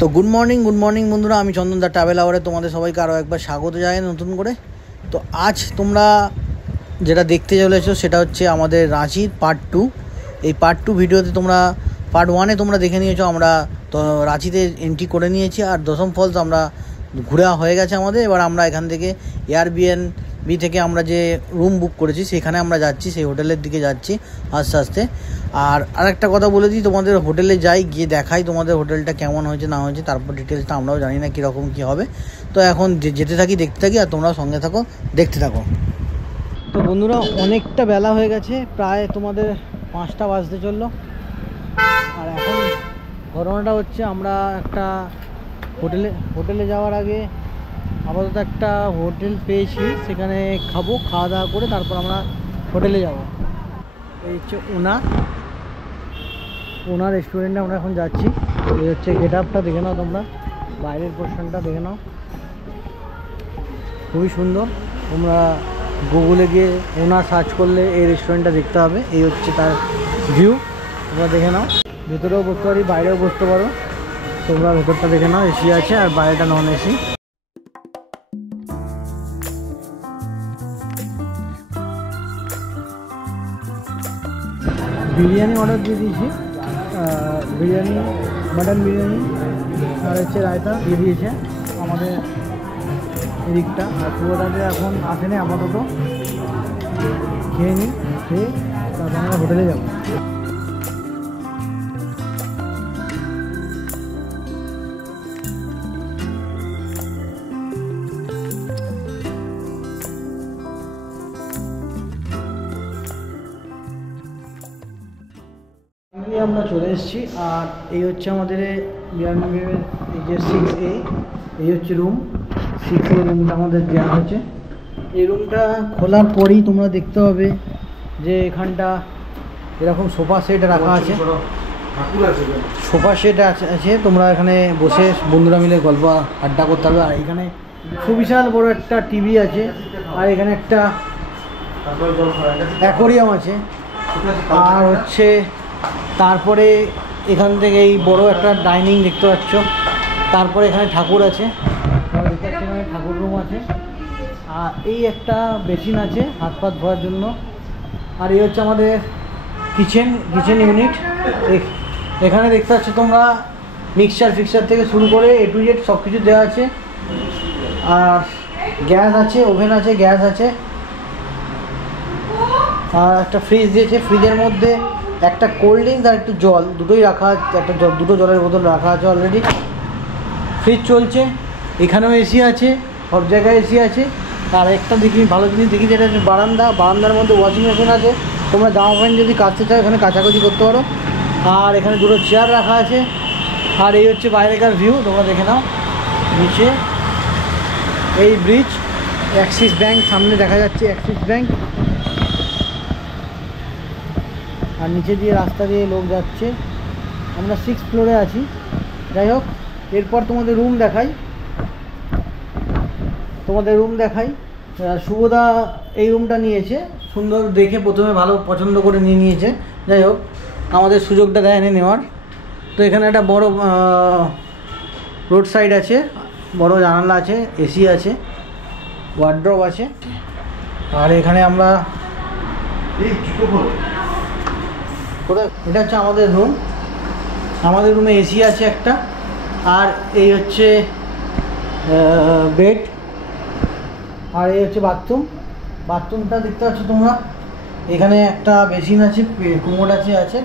তো good morning বন্ধুরা, আমি চন্দন দা ট্রাভেল আওয়ারে তোমাদের সবাইকে আরও একবার স্বাগত জানাই নতুন করে। তো আজ তোমরা যেটা দেখতে চলেছো সেটা হচ্ছে আমাদের রাঁচির পার্ট 2। এই পার্ট 2 ভিডিওতে তোমরা পার্ট 1-এ তোমরা দেখে নিয়েছো, আমরা তো রাঁচিতে এন্ট্রি করে নিয়েছি আর দশম ফলস আমরা ঘোরা হয়ে গেছে আমাদের। এবার আমরা এখান থেকে এয়ারবিএনবি থেকে আমরা যে রুম বুক করেছি সেখানে আমরা যাচ্ছি, সেই হোটেলের দিকে যাচ্ছি আস্তে আস্তে। আর আরেকটা কথা বলে দিই, তোমাদের হোটেলে যাই গিয়ে দেখাই তোমাদের হোটেলটা কেমন হয়েছে না হয়েছে, তারপর ডিটেলসটা আমরাও জানি না কীরকম কী হবে। তো এখন যেতে থাকি, দেখতে থাকি, আর তোমরাও সঙ্গে থাকো, দেখতে থাকো। তো বন্ধুরা, অনেকটা বেলা হয়ে গেছে, প্রায় তোমাদের 5টা বাজতে চললো। আর এখন ঘটনাটা হচ্ছে, আমরা একটা হোটেলে যাওয়ার আগে আপাতত একটা হোটেল পেয়েছি, সেখানে খাওয়া দাওয়া করে তারপর আমরা হোটেলে যাব। এই হচ্ছে ওনা রেস্টুরেন্টে আমরা এখন যাচ্ছি। এই হচ্ছে গেট আপটা দেখে নাও তোমরা, বাইরের পোর্শনটা দেখে নাও, খুবই সুন্দর। তোমরা গুগলে গিয়ে ওনা সার্চ করলে এই রেস্টুরেন্টটা দেখতে হবে। এই হচ্ছে তার ভিউ, তোমরা দেখে নাও। ভেতরেও বসতে পারি, বাইরেও বসতে পারো। তোমরা ভেতরটা দেখে নাও, এসি আছে, আর বাইরেটা নন এসি। বিরিয়ানি অর্ডার দিয়ে দিয়েছি, বিরিয়ানি, মাটন বিরিয়ানি, আর হচ্ছে রায়তা দিয়ে দিয়েছে আমাদের এদিকটা। আর পুরোটাকে এখন আসেনি, আপাতত খেয়ে নিই, খেয়ে তারপর আমরা হোটেলে যাবো। আমরা চলে এসেছি, আর এই হচ্ছে আমাদের বিআরবিএর এই যে 6A, এই হচ্ছে রুম 6A রুমটা আমাদের দেওয়া হয়েছে। এই রুমটা খোলার পরেই তোমরা দেখতে পাবে যে এখানটা এরকম সোফা সেট রাখা আছে, আছে। তোমরা এখানে বসে বন্ধুরা মিলে গল্প আড্ডা করতে পারবে। আর এখানে সুবিশাল বড় একটা টিভি আছে, আর এখানে একটা অ্যাকোরিয়াম আছে। আর হচ্ছে তারপরে এখান থেকে এই বড় একটা ডাইনিং দেখতে পাচ্ছ। তারপরে এখানে ঠাকুর আছে, এখানে ঠাকুর রুম আছে, আর এই একটা বেসিন আছে হাত পাত ধোয়ার জন্য। আর এই হচ্ছে আমাদের কিচেন ইউনিট। এখানে দেখতে পাচ্ছ তোমরা মিক্সচার থেকে শুরু করে A to Z সব কিছু দেওয়া আছে। আর গ্যাস আছে, ওভেন আছে, গ্যাস আছে, আর একটা ফ্রিজ দিয়েছে। ফ্রিজের মধ্যে একটা কোল্ড ড্রিঙ্কস আর একটু জল দুটোই রাখা, দুটো জলের বোতল রাখা আছে অলরেডি। ফ্রিজ চলছে, এখানেও এসি আছে, সব জায়গায় এসি আছে। আর একটা ভালো জিনিস দেখি, যেটা হচ্ছে বারান্দার মধ্যে ওয়াশিং মেশিন আছে। তোমরা জামা প্যান্ট যদি কাচতে চাও এখানে কাচাকুচি করতে পারো। আর এখানে দুটো চেয়ার রাখা আছে। আর এই হচ্ছে বাইরেকার ভিউ, তোমরা দেখে নাও। নিচে এই ব্রিজ, অ্যাক্সিস ব্যাঙ্ক সামনে দেখা যাচ্ছে, অ্যাক্সিস ব্যাঙ্ক। আর নিচে দিয়ে রাস্তা দিয়ে লোক যাচ্ছে। আমরা 6th ফ্লোরে আছি। যাই হোক, এরপর তোমাদের রুম দেখাই। শুভদা এই রুমটা নিয়েছে, সুন্দর দেখে প্রথমে ভালো পছন্দ করে নিয়েছে। যাই হোক, আমাদের সুযোগটা দেয়নি নেওয়ার। তো এখানে একটা বড় রোড সাইড আছে, বড় জানালা আছে, এসি আছে, ওয়ার্ড্রপ আছে। আর এখানে আমরা এটা হচ্ছে আমাদের রুম। আমাদের রুমে এসি আছে একটা, আর এই হচ্ছে বেড, আর এই হচ্ছে বাথরুমটা দেখতে পাচ্ছ তোমরা। এখানে একটা বেসিন আছে, কোমোড আছে।